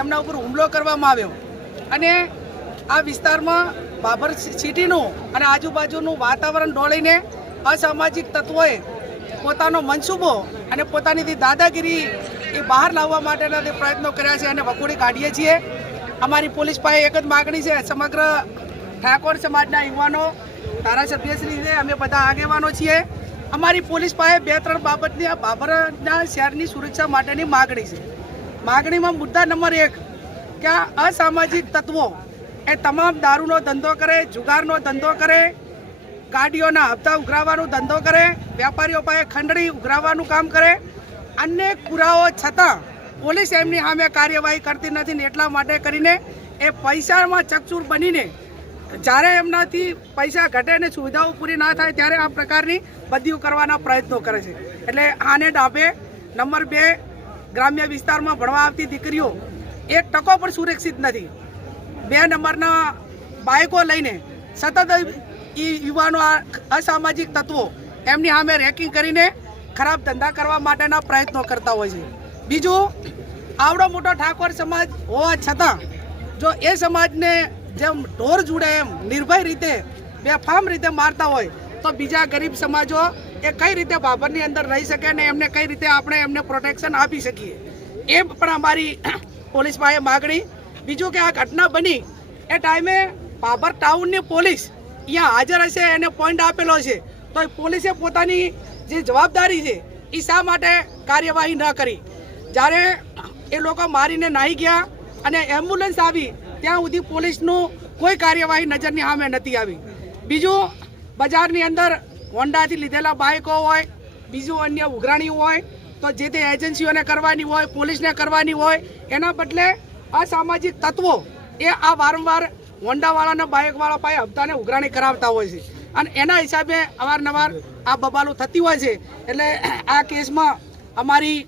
એમના ઉપર હુમલો કરવામાં આવ્યો અને આ વિસ્તારમાં બાબર સિટીનું અને આજુબાજુનું વાતાવરણ ડોળીને અસામાજિક તત્વોએ પોતાનો મનસૂબો અને પોતાની દાદાગીરી એ બહાર લાવવા માટેના તે પ્રયત્નો કર્યા છે અને વખોડી કાઢીએ છીએ। અમારી પોલીસ પાસે એક જ માગણી છે, સમગ્ર ઠાકોર સમાજના યુવાનો ધારાસભ્યશ્રી છે, અમે બધા આગેવાનો છીએ। અમારી પોલીસ પાસે 2-3 બાબતની આ બાબરના શહેરની સુરક્ષા માટેની માગણી છે। માગણીમાં મુદ્દા નંબર 1 કે આ અસામાજિક તત્વો એ તમામ દારૂનો ધંધો કરે, જુગારનો ધંધો કરે, ગાડીઓના હપ્તા ઉઘરાવવાનો ધંધો કરે, વેપારીઓ પાસે ખંડણી ઉઘરાવવાનું કામ કરે। અનેક પુરાવો છતાં પોલીસ એમની સામે કાર્યવાહી કરતી નથી ને એટલા માટે કરીને એ પૈસામાં ચકચૂર બનીને જ્યારે એમનાથી પૈસા ઘટે ને સુવિધાઓ પૂરી ના થાય ત્યારે આ પ્રકારની બદલીઓ કરવાના પ્રયત્નો કરે છે। એટલે આને ડાબે નંબર 2 ગ્રામ્ય વિસ્તારમાં ભણવા આવતી દીકરીઓ 1% પણ સુરક્ષિત નથી। 2 નંબરના બાઇકો લઈને સતત યુવાનો અસામાજિક તત્વો એમની સામે રેકિંગ કરીને ખરાબ ધંધા કરવા માટેના પ્રયત્નો કરતા હોય છે। બીજું, આવડો મોટો ઠાકોર સમાજ હોવા છતાં જો એ સમાજને જેમ ઢોર જુડે એમ નિર્ભય રીતે બેફામ રીતે મારતા હોય તો બીજા ગરીબ સમાજો એ કઈ રીતે બાબરની અંદર રહી શકે ને એમને કઈ રીતે આપણે એમને પ્રોટેક્શન આપી શકીએ, એ પણ અમારી પોલીસ પાસે માગણી। બીજું કે આ ઘટના બની એ ટાઈમે બાબર ટાઉનની પોલીસ અહીંયા હાજર હશે, એને પોઈન્ટ આપેલો છે, તો એ પોલીસે પોતાની જે જવાબદારી છે એ શા માટે કાર્યવાહી ન કરી? જ્યારે એ લોકો મારીને નાહી ગયા અને એમ્બ્યુલન્સ આવી ત્યાં સુધી પોલીસનું કોઈ કાર્યવાહી નજરની સામે નથી આવી। બીજું, બજારની અંદર હોન્ડાથી લીધેલા બાઇકો હોય, બીજું અન્ય ઉઘરાણી હોય તો જે તે એજન્સીઓને કરવાની હોય, પોલીસને કરવાની હોય, એના બદલે અસામાજિક તત્વો એ આ વારંવાર હોન્ડાવાળાના બાઇકવાળા પાસે હપ્તાને ઉઘરાણી કરાવતા હોય છે અને એના હિસાબે અવારનવાર આ બબાલો થતી હોય છે। એટલે આ કેસમાં અમારી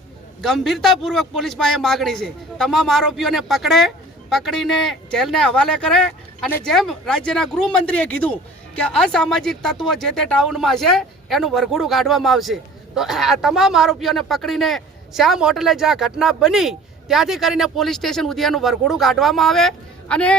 ગંભીરતાપૂર્વક પોલીસ પાસે માગણી છે, તમામ આરોપીઓને પકડીને જેલને હવાલે કરે અને જેમ રાજ્યના ગૃહમંત્રીએ કીધું કે અસામાજિક તત્વો જે તે ટાઉનમાં છે એનું વરઘોડું કાઢવામાં આવશે। તો આ તમામ આરોપીઓને પકડીને શ્યામ હોટલે જ્યાં ઘટના બની ત્યાંથી કરીને પોલીસ સ્ટેશન સુધી એનું વરઘોડું કાઢવામાં આવે અને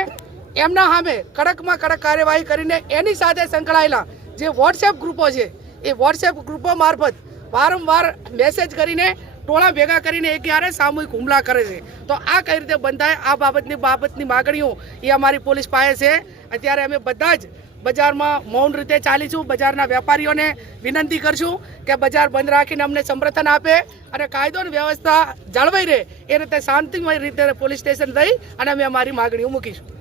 એમના સામે કડકમાં કડક કાર્યવાહી કરીને એની સાથે સંકળાયેલા જે વોટ્સએપ ગ્રુપો છે એ વોટ્સએપ ગ્રુપો મારફત વારંવાર મેસેજ કરીને ટોળા ભેગા કરીને એ ક્યારે સામૂહિક હુમલા કરે છે, તો આ કઈ રીતે બંધ થાય આ બાબતની માગણીઓ એ અમારી પોલીસ પાસે છે। અત્યારે અમે બધા જ બજારમાં મૌન રીતે ચાલીશું, બજારના વેપારીઓને વિનંતી કરશું કે બજાર બંધ રાખીને અમને સમર્થન આપે અને કાયદો અને વ્યવસ્થા જળવાઈ રહે એ રીતે શાંતિમય રીતે પોલીસ સ્ટેશન રહી અને અમે અમારી માગણીઓ મૂકીશું।